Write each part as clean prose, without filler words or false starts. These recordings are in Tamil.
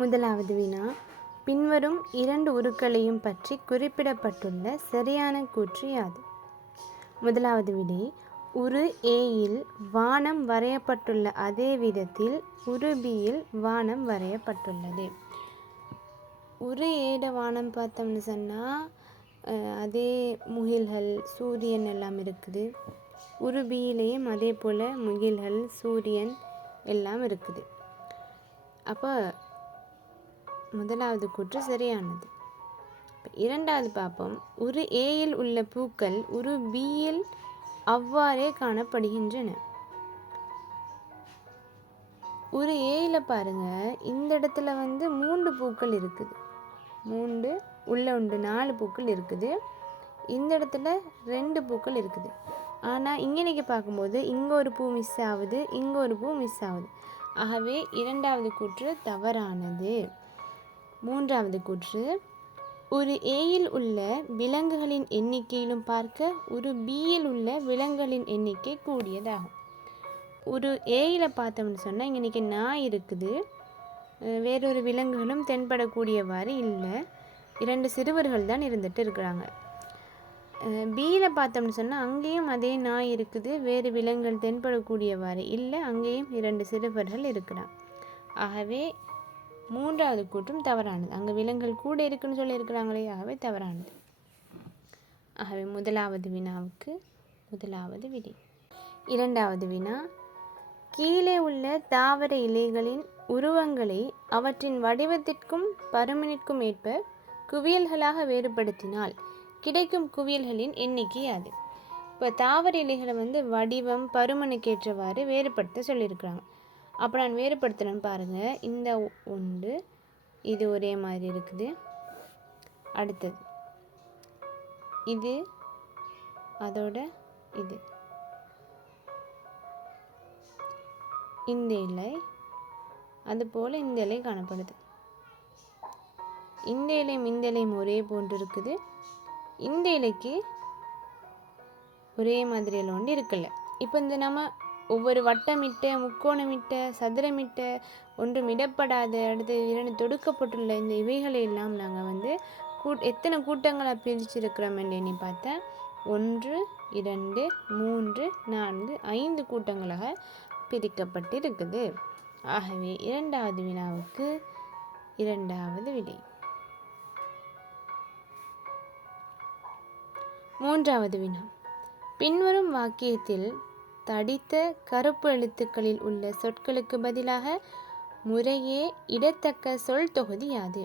முதலாவது வினா, பின்வரும் 2 உருக்களையும் பற்றி குறிப்பிடப்பட்டுள்ள சரியான கூற்று யாது? முதலாவது விடை, உரு ஏயில் வானம் வரையப்பட்டுள்ள அதே விதத்தில் உரு பியில் வானம் வரையப்பட்டுள்ளது. உரு ஏட வானம் பார்த்தோம்னு சொன்னால் அதே முகில்கள் சூரியன் எல்லாம் இருக்குது. உரு பியிலையும் அதே போல் முகில்கள் சூரியன் எல்லாம் இருக்குது. அப்போ முதலாவது கூற்று சரியானது. இரண்டாவது பார்ப்போம். உரு ஏயில் உள்ள பூக்கள் உரு பியில் அவ்வாறே காணப்படுகின்றன. உரு ஏயில பாருங்க, இந்த இடத்துல 3 பூக்கள் இருக்குது. 3 உள்ள உண்டு 4 பூக்கள் இருக்குது. இந்த இடத்துல 2 பூக்கள் இருக்குது. ஆனால் இங்கே பார்க்கும்போது இங்கே ஒரு பூ மிஸ் ஆகுது, இங்கே ஒரு பூ மிஸ் ஆகுது. ஆகவே இரண்டாவது கூற்று தவறானது. மூன்றாவது கூற்று, ஒரு ஏயில் உள்ள விலங்குகளின் எண்ணிக்கையிலும் பார்க்க ஒரு பியில் உள்ள விலங்குகளின் எண்ணிக்கை கூடியதாகும். ஒரு ஏயில் பார்த்தோம்னு சொன்னால் இன்றைக்கி நாய் இருக்குது, வேறொரு விலங்குகளும் தென்படக்கூடியவாறு இல்லை, 2 சிறுவர்கள் தான் இருந்துட்டு இருக்கிறாங்க. பியில் பார்த்தோம்னு சொன்னால் அங்கேயும் அதே நாய் இருக்குது, வேறு விலங்குகள் தென்படக்கூடியவாறு இல்லை, அங்கேயும் 2 சிறுவர்கள் இருக்கிறாங்க. ஆகவே மூன்றாவது கூற்றும் தவறானது. அங்கே விலங்குகள் கூட இருக்குன்னு சொல்லியிருக்கிறாங்களே, ஆகவே தவறானது. ஆகவே முதலாவது வினாவுக்கு முதலாவது விடை. இரண்டாவது வினா, கீழே உள்ள தாவர இலைகளின் உருவங்களை அவற்றின் வடிவத்திற்கும் பருமனிற்கும் ஏற்ப குவியல்களாக வேறுபடுத்தினால் கிடைக்கும் குவியல்களின் எண்ணிக்கை அது. இப்போ தாவர இலைகளை வடிவம் பருமனுக்கேற்றவாறு வேறுபடுத்த சொல்லியிருக்கிறாங்க. அப்போ நான் வேறுபடுத்துகிறேன்னு பாருங்கள். இந்த ஒன்று இது ஒரே மாதிரி இருக்குது, அடுத்தது இது, அதோட இது, இந்த இலை, அதுபோல் இந்த இலை காணப்படுது. இந்த இலையும் இந்த இலையும் ஒரே போன்று இருக்குது, இந்த இலைக்கு ஒரே மாதிரி எல்லாம் ஒன்று இருக்குல்ல. இப்போ இந்த நம்ம ஒவ்வொரு வட்டமிட்ட முக்கோணமிட்ட சதுரமிட்ட ஒன்றும் இடப்படாத அடுத்து 2 தொடுக்கப்பட்டுள்ள இந்த இவைகளை எல்லாம் நாங்கள் எத்தனை கூட்டங்களாக பிரிச்சிருக்கிறோம் என்று எண்ணி பார்த்தா 1 2 3 4 5 கூட்டங்களாக பிரிக்கப்பட்டிருக்குது. ஆகவே இரண்டாவது வினாவுக்கு இரண்டாவது விடை. மூன்றாவது வினா, பின்வரும் வாக்கியத்தில் தடித்த கருப்பு எழுத்துக்களில் உள்ள சொற்களுக்கு பதிலாக முறையே இடத்தக்க சொல் தொகுதி யாது?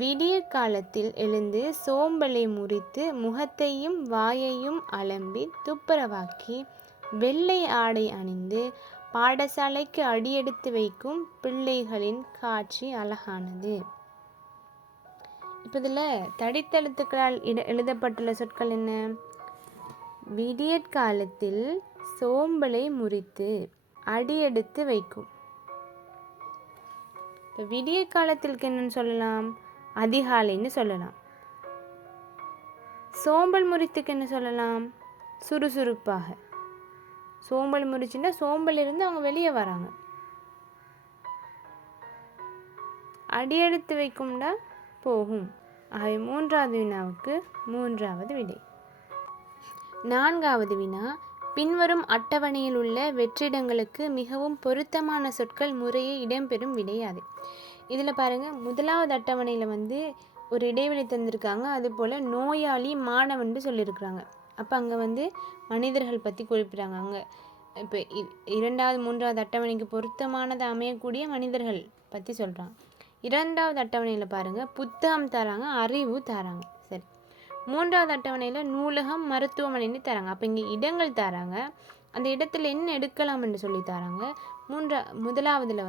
விடிய காலத்தில் எழுந்து சோம்பலை முறித்து முகத்தையும் வாயையும் அலம்பி துப்புரவாக்கி வெள்ளை ஆடை அணிந்து பாடசாலைக்கு அடியெடுத்து வைக்கும் பிள்ளைகளின் காட்சி அழகானது. இப்போ இதில் தடித்த எழுத்துக்களால் எழுதப்பட்டுள்ள சொற்கள் என்ன? விடியற்காலத்தில் சோம்பலை முறித்து அடியெடுத்து வைக்கும். இப்போ விடிய காலத்திற்கு என்னன்னு சொல்லலாம்? அதிகாலைன்னு சொல்லலாம். சோம்பல் முறித்துக்கு என்ன சொல்லலாம்? சுறுசுறுப்பாக. சோம்பல் முறிச்சுன்னா சோம்பல் இருந்து அவங்க வெளியே வராங்க. அடியெடுத்து வைக்கும்டா போகும். ஆகவே மூன்றாவது வினாவுக்கு மூன்றாவது விடை. நான்காவது வினா, பின்வரும் அட்டவணையில் உள்ள வெற்றிடங்களுக்கு மிகவும் பொருத்தமான சொற்கள் முறையே இடம்பெறும் விடையாது. இதில் பாருங்கள், முதலாவது அட்டவணையில் ஒரு இடைவெளி தந்திருக்காங்க, அதுபோல் நோயாளி மாணவன் சொல்லியிருக்கிறாங்க. அப்போ அங்கே மனிதர்கள் பற்றி குறிப்பிட்றாங்க. அங்கே இப்போ இரண்டாவது மூன்றாவது அட்டவணைக்கு பொருத்தமானது அமையக்கூடிய மனிதர்கள் பற்றி சொல்கிறாங்க. இரண்டாவது அட்டவணையில் பாருங்கள், புத்தகம் தராங்க, அறிவு தராங்க. சரி, மூன்றாவது அட்டவணையில் நூலகம் மருத்துவமனைன்னு தராங்க. அப்போ இங்கே இடங்கள் தராங்க, அந்த இடத்துல என்ன எடுக்கலாம் என்று சொல்லி தராங்க. முதலாவதில்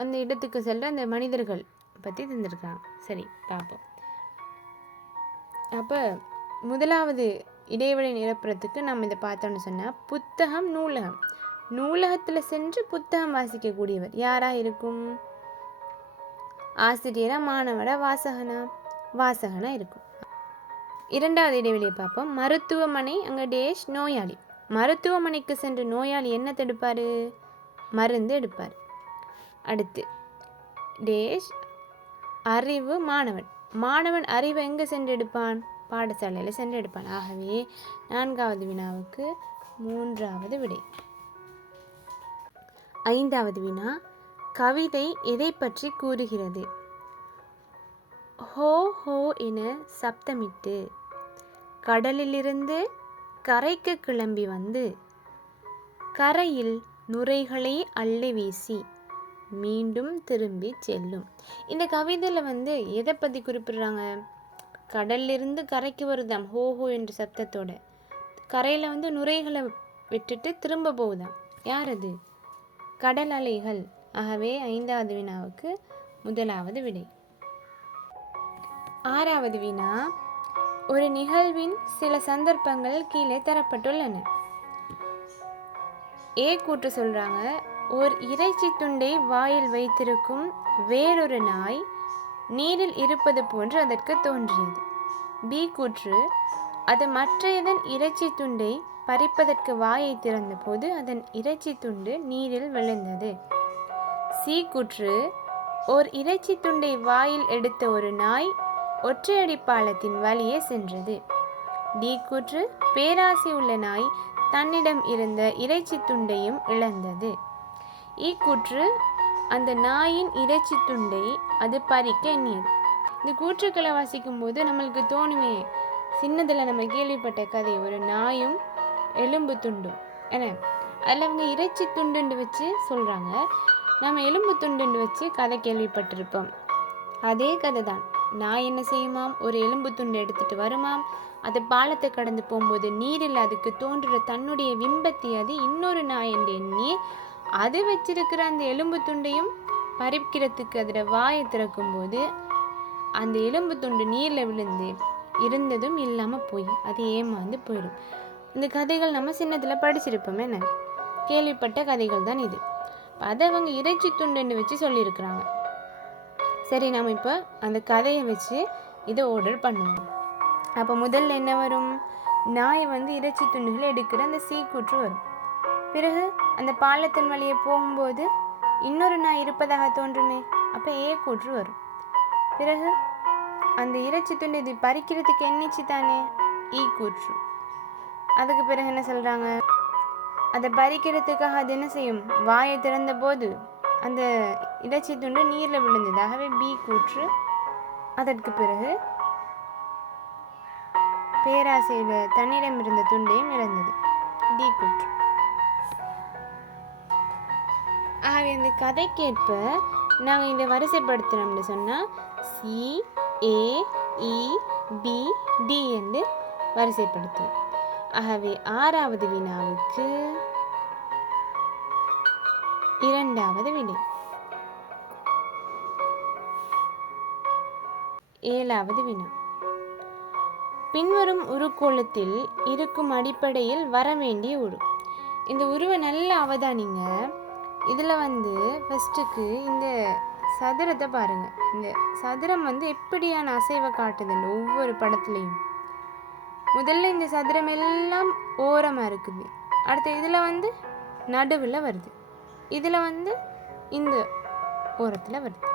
அந்த இடத்துக்கு செல்ற அந்த மனிதர்கள் பற்றி தந்திருக்காங்க. சரி, பார்ப்போம். அப்போ முதலாவது இடைவெளி நிரப்புறதுக்கு நம்ம இதை பார்த்தோன்னு சொன்னால், புத்தகம் நூலகம், நூலகத்தில் சென்று புத்தகம் வாசிக்கக்கூடியவர் யாராக இருக்கும்? ஆசிரியரா, மாணவரா, வாசகனா இருக்கும். இரண்டாவது இடைவெளியை பார்ப்போம். மருத்துவமனை, அங்கே டேஷ் நோயாளி. மருத்துவமனைக்கு சென்று நோயாளி என்ன எடுப்பார்? மருந்து எடுப்பார். அடுத்து டேஷ் அறிவு மாணவன். மாணவன் அறிவை எங்கே சென்று எடுப்பான்? பாடசாலையில் சென்று எடுப்பான். ஆகவே 4வது வினாவுக்கு 3வது விடை. 5வது வினா, கவிதை எதை பற்றி கூறுகிறது? ஹோ ஹோ என சப்தமிட்டு கடலிலிருந்து கரைக்கு கிளம்பி வந்து கரையில் நுரைகளை அள்ளி வீசி மீண்டும் திரும்பி செல்லும். இந்த கவிதையில் எதை பற்றி குறிப்பிடுறாங்க? கடல்லிருந்து கரைக்கு வருதாம் ஹோஹோ என்ற சப்தத்தோட. கரையில் நுரைகளை விட்டுட்டு திரும்ப போகுதாம். யார் அது? கடல் அலைகள். ஆகவே 5வது வினாவுக்கு 1வது விடை. 6வது வினா, ஒரு நிகழ்வின் சில சந்தர்ப்பங்கள் கீழே தரப்பட்டுள்ளன. ஏ கூற்று சொல்றாங்க, ஓர் இறைச்சி துண்டை வாயில் வைத்திருக்கும் வேறொரு நாய் நீரில் இருப்பது போன்று அதற்கு தோன்றியது. பி கூற்று, அது மற்றையதன் இறைச்சி துண்டை பறிப்பதற்கு வாயை திறந்த போது அதன் இறைச்சி துண்டு நீரில் விழுந்தது. சி கூற்று, ஓர் இறைச்சி துண்டை வாயில் எடுத்த ஒரு நாய் ஒற்றையடி பாலத்தின் வழியே சென்றது. டி கூற்று, பேராசை உள்ள நாய் தன்னிடம் இருந்த இறைச்சி துண்டையும் இழந்தது. இ கூற்று, அந்த நாயின் இறைச்சி துண்டை அது பறிக்க எண்ணியது. இந்த கூற்றுக்களை வாசிக்கும் போது நம்மளுக்கு தோணுமே, சின்னதில் நம்ம கேள்விப்பட்ட கதை ஒரு நாயும் எலும்பு துண்டும் என்ன, அதில் அவங்க இறைச்சி துண்டுண்டு வச்சு சொல்கிறாங்க. நம்ம எலும்பு துண்டுண்டு வச்சு கதை கேள்விப்பட்டிருப்போம். அதே கதை தான். நாய் என்ன செய்யுமாம்? ஒரு எலும்பு துண்டு எடுத்துட்டு வருமாம். அது பாலத்தை கடந்து போகும்போது நீரில் அதுக்கு தோன்றுற தன்னுடைய விம்பத்தை அது இன்னொரு நாய் என்று எண்ணி அது வச்சிருக்கிற அந்த எலும்பு துண்டையும் பறிக்கிறதுக்கு அதோட வாயை திறக்கும் போது அந்த எலும்பு துண்டு நீரில் விழுந்து இருந்ததும் இல்லாமல் போய் அது ஏமாந்து போயிடும். இந்த கதைகள் நம்ம சின்னத்தில் படிச்சிருப்போம், என்ன கேள்விப்பட்ட கதைகள் தான் இது. அதை அவங்க இறைச்சி துண்டுன்னு வச்சு சொல்லியிருக்கிறாங்க. சரி, நம்ம இப்போ அந்த கதையை வச்சு இதை ஆர்டர் பண்ணுவோம். அப்போ முதல்ல என்ன வரும்? நாய் இறைச்சி துண்டுகளை எடுக்கிற அந்த சி கூற்று வரும். பிறகு அந்த பாலத்தின் வழியே போகும்போது இன்னொரு நாய் இருப்பதாக தோன்றுமே, அப்போ ஏ கூற்று வரும். பிறகு அந்த இறைச்சி துண்டு இது பறிக்கிறதுக்கு எண்ணிச்சு தானே, ஈ கூற்று. அதுக்கு பிறகு என்ன சொல்கிறாங்க? அதை பறிக்கிறதுக்காக அது என்ன செய்யும்? வாயை திறந்த போது அந்த இறைச்சி துண்டு நீரில் விழுந்தது. ஆகவே பி கூற்று. அதற்கு பிறகு பேராசையில் தன்னிடம் இருந்த துண்டையும் இழந்தது. டி கூற்று. ஆகவே இந்த கதைக்கேற்ப நாங்கள் இதை வரிசைப்படுத்தினோம்னு சொன்னால் C A E B D என்று வரிசைப்படுத்துவோம். ஆகவே 6வது வினாவுக்கு 2வது விடை. 7வது வினா, பின்வரும் உருக்கோளத்தில் இருக்கும் அடிப்படையில் வர வேண்டிய உரு. இந்த உருவை நல்லா அவதானிங்க. இதில் ஃபஸ்ட்டுக்கு இந்த சதுரத்தை பாருங்கள். இந்த சதுரம் எப்படியான அசைவை காட்டுதுன்னு ஒவ்வொரு படத்துலையும். முதல்ல இந்த சதுரம் எல்லாம் ஓரமாக இருக்குது. அடுத்து இதில் நடுவில் வருது. இதில் இந்த ஓரத்தில் வருது.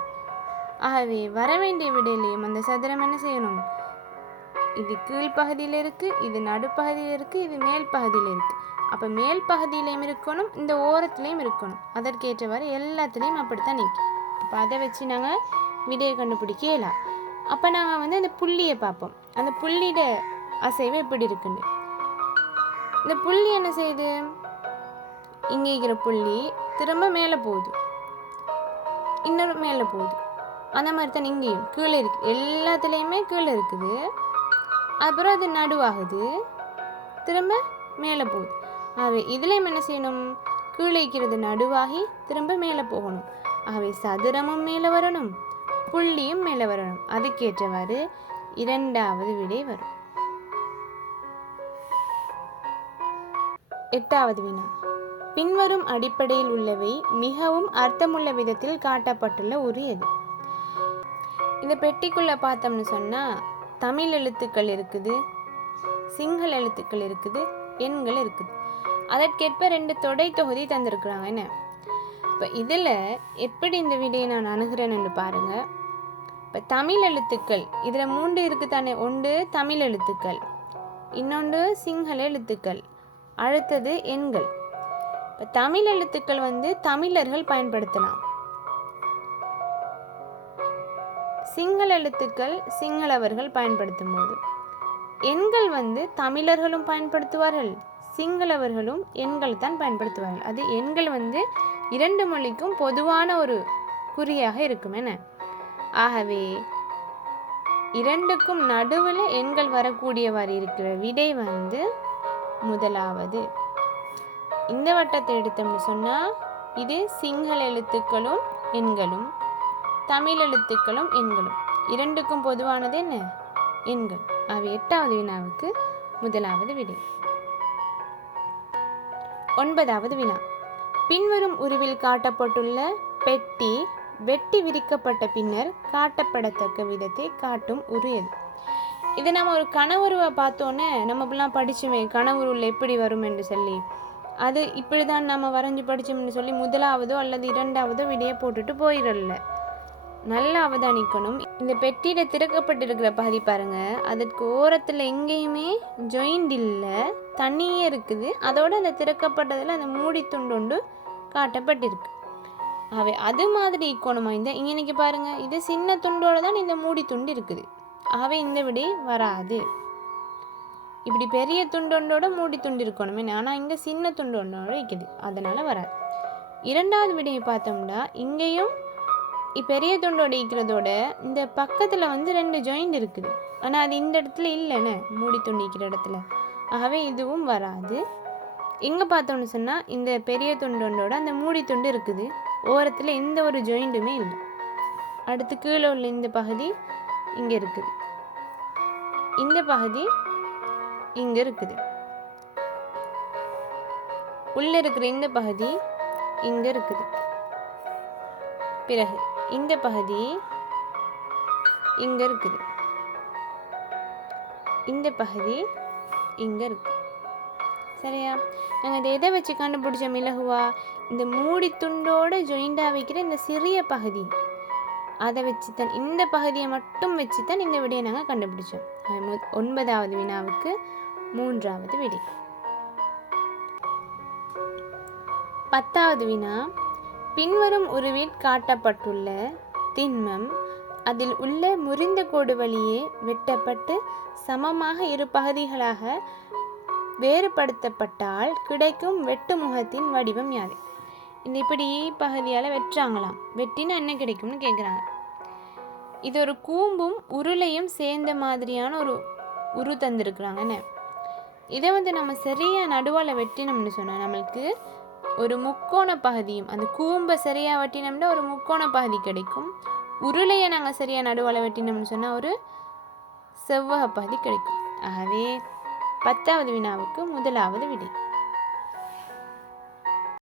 ஆகவே வர வேண்டிய விடையிலையும் அந்த சதுரம் என்ன செய்யணும்? இது கீழ்ப்பகுதியில் இருக்குது, இது நடுப்பகுதியில் இருக்குது, இது மேல் பகுதியில் இருக்குது. அப்போ மேல் பகுதியிலையும் இருக்கணும், இந்த ஓரத்துலேயும் இருக்கணும். அதற்கேற்றவாறு எல்லாத்துலேயும் அப்படித்தான் நிற்கும். அப்போ அதை வச்சு நாங்கள் விடையை கண்டுபிடிக்கலாம். அப்போ நாங்கள் அந்த புள்ளியை பார்ப்போம். அந்த புள்ளியோட அசைவு எப்படி இருக்குன்னு. இந்த புள்ளி என்ன செய்யுது? இங்கே இருக்கிற புள்ளி திரும்ப மேலே போகுது, இன்னொரு மேலே போகுது. அந்த மாதிரி தான் இங்கேயும் கீழே இருக்குது. எல்லாத்துலேயுமே கீழே இருக்குது. அப்புறம் அது நடுவாகுது, திரும்ப மேலே போகுது. ஆகவே இதுலேயும் என்ன செய்யணும்? கீழே இருக்கிறது நடுவாகி திரும்ப மேலே போகணும். ஆகவே சதுரமும் மேலே வரணும், புள்ளியும் மேலே வரணும். அதுக்கேற்றவாறு 2வது விடை வரும். 8வது வினா, பின்வரும் அடிப்படையில் உள்ளவை மிகவும் அர்த்தமுள்ள விதத்தில் காட்டப்பட்டுள்ள உரு எது? இந்த பெட்டிக்குள்ளே பார்த்தோம்னு சொன்னால் தமிழ் எழுத்துக்கள் இருக்குது, சிங்கள எழுத்துக்கள் இருக்குது, எண்கள் இருக்குது. அதற்கேற்ப 2 தொடை தொகுதி தந்திருக்கிறாங்க. என்ன இப்போ இதில் எப்படி இந்த விடையை நான் அணுகிறேன்னு பாருங்க. இப்போ தமிழ் எழுத்துக்கள் இதில் 3 இருக்குதானே. ஒன்று தமிழ் எழுத்துக்கள், இன்னொன்று சிங்கள எழுத்துக்கள், அடுத்தது எண்கள். இப்போ தமிழ் எழுத்துக்கள் வந்து தமிழர்கள் பயன்படுத்தலாம், சிங்கள எழுத்துக்கள் சிங்களவர்கள் பயன்படுத்தும் போது, எண்கள் வந்து தமிழர்களும் பயன்படுத்துவார்கள், சிங்களவர்களும் எண்கள் தான் பயன்படுத்துவார்கள். அது எண்கள் வந்து 2 மொழிக்கும் பொதுவான ஒரு குறியாக இருக்கும். என்ன ஆகவே 2க்கும் நடுவில் எண்கள் வரக்கூடியவாறு இருக்கிற விடை வந்து முதலாவது. இந்த வட்டத்தை எடுத்தோம்னு சொன்னால் இது சிங்கள எழுத்துக்களும் எண்களும், தமிழ் எழுத்துக்களும் எண்களும், 2க்கும் பொதுவானது என்ன? எண்கள். அவை 8வது வினாவுக்கு முதலாவது விடை. 9வது வினா. பின்வரும் உருவில் காட்டப்பட்டுள்ள பெட்டி வெட்டி விரிக்கப்பட்ட பின்னர் காட்டப்படத்தக்க விதத்தை காட்டும் உரு எது? இதை நம்ம ஒரு கனவுருவை பார்த்தோன்னே நம்ம இப்படிலாம் படிச்சுமே, கனவுருவில் எப்படி வரும் என்று சொல்லி, அது இப்படி தான் நம்ம வரைஞ்சி படித்தோம்னு சொல்லி முதலாவதோ அல்லது 2வதோ விடையை போட்டுட்டு போயிடல. நல்லா அவதானிக்கணும். இந்த பெட்டியில் திறக்கப்பட்டிருக்கிற பகுதி பாருங்க, அதற்கு ஓரத்தில் எங்கேயுமே ஜாயிண்ட் இல்லை, தண்ணியே இருக்குது. அதோட அந்த திறக்கப்பட்டதில் அந்த மூடி துண்டு காட்டப்பட்டிருக்கு. ஆகவே அது மாதிரி இக்கோணமா இந்த இங்கே பாருங்க, இது சின்ன துண்டோட தான் இந்த மூடி துண்டு இருக்குது. ஆகவே இந்த விடை வராது. இப்படி பெரிய துண்டோட மூடி துண்டு இருக்கணுமே, ஆனால் இங்கே சின்ன துண்டோட இருக்குது, அதனால வராது. 2வது விடையை பார்த்தோம்னா இங்கேயும் பெரிய துண்டோட இருக்கிறதோட இந்த பக்கத்தில் வந்து 2 ஜாயிண்ட் இருக்குது, ஆனால் அது இந்த இடத்துல இல்லைன்னு மூடி துண்டு இருக்கிற இடத்துல. ஆகவே இதுவும் வராது. இங்கே பார்த்தோம்னு சொன்னால் இந்த பெரிய துண்டோட அந்த மூடி துண்டு இருக்குது, ஓரத்தில் எந்த ஒரு ஜாயிண்ட்டுமே இல்லை. அடுத்து கீழே உள்ள இந்த பகுதி இங்கே இருக்குது, இந்த பகுதி இங்கே இருக்குது, உள்ளே இருக்கிற இந்த பகுதி இங்கே இருக்குது, பிறகு இந்த பகுதி இங்கே இருக்குது, இந்த பகுதி இங்கே இருக்குது. சரியா? நாங்கள் இதை எதை வச்சு கண்டுபிடிச்சோம் இலகுவா? இந்த மூடி துண்டோட ஜாயிண்டாக வைக்கிற இந்த சிறிய பகுதி, அதை வச்சு தான், இந்த பகுதியை மட்டும் வச்சு தான் இந்த விடையை நாங்கள் கண்டுபிடிச்சோம். 9வது வினாவுக்கு 3வது விடை. 10வது வினா. பின்வரும் உருவில் காட்டப்பட்டுள்ள திண்மம் அதில் உள்ள முறிந்த கோடு வழியே வெட்டப்பட்டு சமமாக இரு பகுதிகளாக வேறுபடுத்தப்பட்டால் கிடைக்கும் வெட்டு முகத்தின் வடிவம் யாது? இந்த இப்படி பகுதியால் வெட்டுறாங்களாம், வெட்டினா என்ன கிடைக்கும்னு கேட்குறாங்க. இது ஒரு கூம்பும் உருளையும் சேர்ந்த மாதிரியான ஒரு உரு தந்திருக்கிறாங்கன்னு. இதை வந்து நம்ம சரியாக நடுவால் வெட்டினோம்னு சொன்னால் நம்மளுக்கு ஒரு முக்கோண பகுதியும், அந்த கூம்பை சரியாக வெட்டினோம்னா ஒரு முக்கோண பகுதி கிடைக்கும். உருளையை நாங்கள் சரியாக நடுவால் வெட்டினோம்னு சொன்னால் ஒரு செவ்வக பகுதி கிடைக்கும். ஆகவே 10வது வினாவுக்கு முதலாவது விடை.